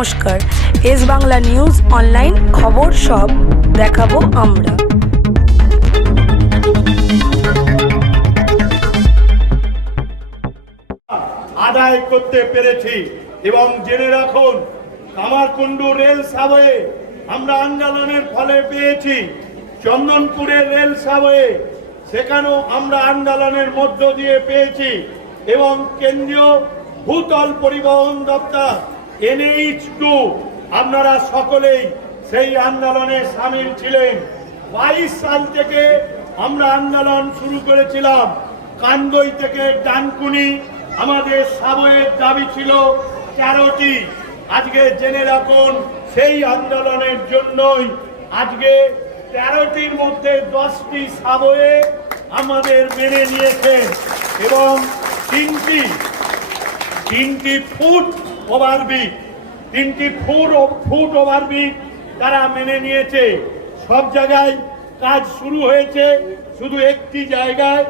নমস্কার। S Bangla news online খবর সব দেখাবো আমরা। আদায় করতে পেরেছি এবং জেনে রাখুন, কামারকুণ্ডু রেল সাবয়ে আমরা আন্দোলনের ফলে পেয়েছি। চন্দনপুরের রেল সাবয়ে সেখানেও আমরা আন্দোলনের মধ্য দিয়ে পেয়েছি এবং কেন্দ্রীয় ভূতল পরিবহন দপ্তর এনএইচ টু আপনারা সকলেই সেই আন্দোলনে সামিল ছিলেন। বাইশ সাল থেকে আমরা আন্দোলন শুরু করেছিলাম। কানগই থেকে ডানকুনি, আমাদের সাবয়ের দাবি ছিল তেরোটি। আজকে জেনে রাখুন, সেই আন্দোলনের জন্যই আজকে তেরোটির মধ্যে দশটি সাবয়ে আমাদের মেনে নিয়েছেন এবং তিনটি তিনটি ফুট ওভারব্রিজ তিনটি ফুট ফুট ওভারব্রিজ তারা মেনে নিয়েছে। সব জায়গায় কাজ শুরু হয়েছে, শুধু একটি জায়গায়।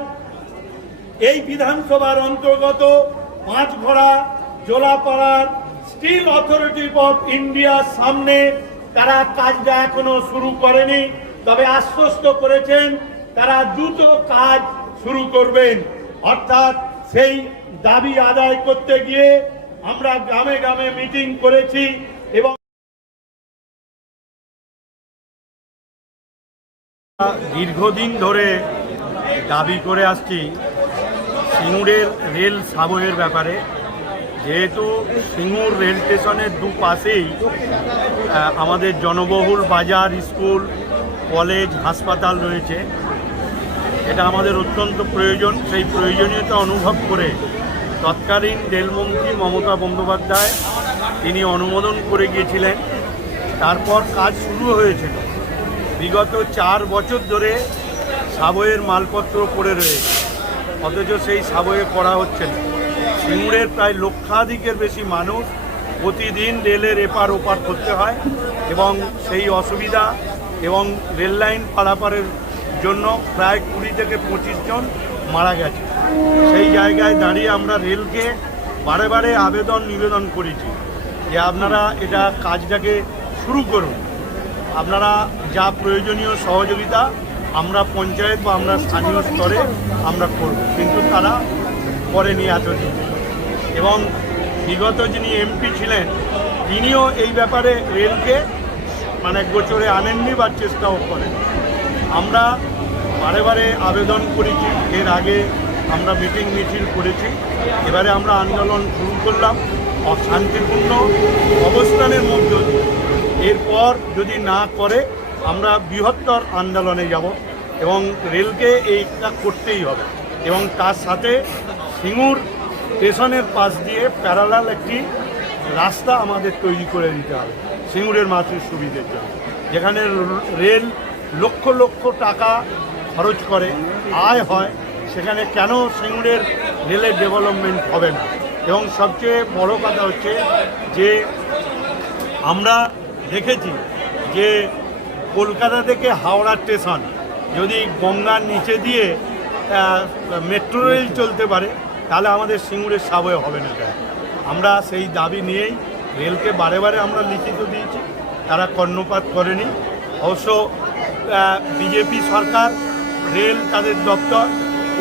এই বিধানসভার অন্তর্গত পাঁচঘোড়া জোলাপাড়ার স্টিল অথরিটি অফ ইন্ডিয়ার সামনে তারা কাজটা এখনও শুরু করেনি। তবে আশ্বস্ত করেছেন, তারা দ্রুত কাজ শুরু করবেন। অর্থাৎ সেই দাবি আদায় করতে গিয়ে আমরা গ্রামে গ্রামে মিটিং করেছি এবং দীর্ঘদিন ধরে দাবি করে আসছি সিঙ্গুরের রেল সাবয়ের ব্যাপারে। যেহেতু সিঙ্গুর রেল স্টেশনের দুপাশেই আমাদের জনবহুল বাজার, স্কুল, কলেজ, হাসপাতাল রয়েছে। এটা আমাদের অত্যন্ত প্রয়োজন। সেই প্রয়োজনীয়তা অনুভব করে তৎকালীন রেলমন্ত্রী মমতা বন্দ্যোপাধ্যায় তিনি অনুমোদন করে গিয়েছিলেন। তারপর কাজ শুরু হয়েছিল। বিগত চার বছর ধরে সাবয়ের মালপত্র পড়ে রয়েছে। অথচ সেই সাবয়ে করা হচ্ছে না। সিঙ্গুরের প্রায় লক্ষাধিকের বেশি মানুষ প্রতিদিন রেলের এপার ওপার করতে হয় এবং সেই অসুবিধা এবং রেললাইন পারাপারের জন্য প্রায় কুড়ি থেকে পঁচিশ জন মারা গেছে। সেই জায়গায় দাঁড়িয়ে আমরা রেলকে বারে বারে আবেদন নিবেদন করেছি যে আপনারা এটা কাজটাকে শুরু করুন। আপনারা যা প্রয়োজনীয় সহযোগিতা আমরা পঞ্চায়েত বা আমরা স্থানীয় স্তরে আমরা করব, কিন্তু তারা করেনি এতদিন এবং বিগত যিনি এমপি ছিলেন, তিনিও এই ব্যাপারে রেলকে মানে গোচরে আনেননি বা চেষ্টাও করেন আমরা বারে বারে আবেদন করেছি। এর আগে আমরা মিটিং মিছিল করেছি। এবারে আমরা আন্দোলন শুরু করলাম। অশান্তিপূর্ণ অবস্থানের মধ্য। দিয়ে এরপর যদি না করে, আমরা বৃহত্তর আন্দোলনে যাব এবং রেলকে এইটা করতেই হবে এবং তার সাথে সিঙ্গুর স্টেশনের পাশ দিয়ে প্যারালাল একটি রাস্তা আমাদের তৈরি করে দিতে হবে, সিঙ্গুরের মানুষের সুবিধের জন্য। যেখানে রেল লক্ষ লক্ষ টাকা খরচ করে, আয় হয়, সেখানে কেন সিঙ্গুরের রেলের ডেভেলপমেন্ট হবে না? এবং সবচেয়ে বড় কথা হচ্ছে যে, আমরা দেখেছি যে, কলকাতা থেকে হাওড়া স্টেশন যদি গঙ্গার নিচে দিয়ে মেট্রো রেল চলতে পারে, তাহলে আমাদের সিঙ্গুরের সাবয়ে হবে না আমরা সেই দাবি নিয়েই রেলকে বারে বারে আমরা লিখিত দিয়েছি, তারা কর্ণপাত করেনি। অবশ্য বিজেপি সরকার রেল তাদের দপ্তর,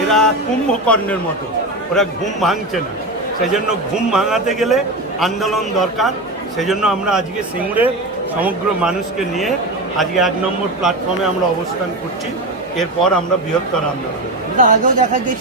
এরা কুম্ভকর্ণের মতো। ওরা ঘুম ভাঙছে না। সেই জন্য ঘুম ভাঙাতে গেলে আন্দোলন দরকার। সেই জন্য আমরা আজকে সিঙ্গুরের সমগ্র মানুষকে নিয়ে আজকে এক নম্বর প্ল্যাটফর্মে আমরা অবস্থান করছি। এরপর আমরা বৃহত্তর আন্দোলন। আগেও দেখা গিয়েছিল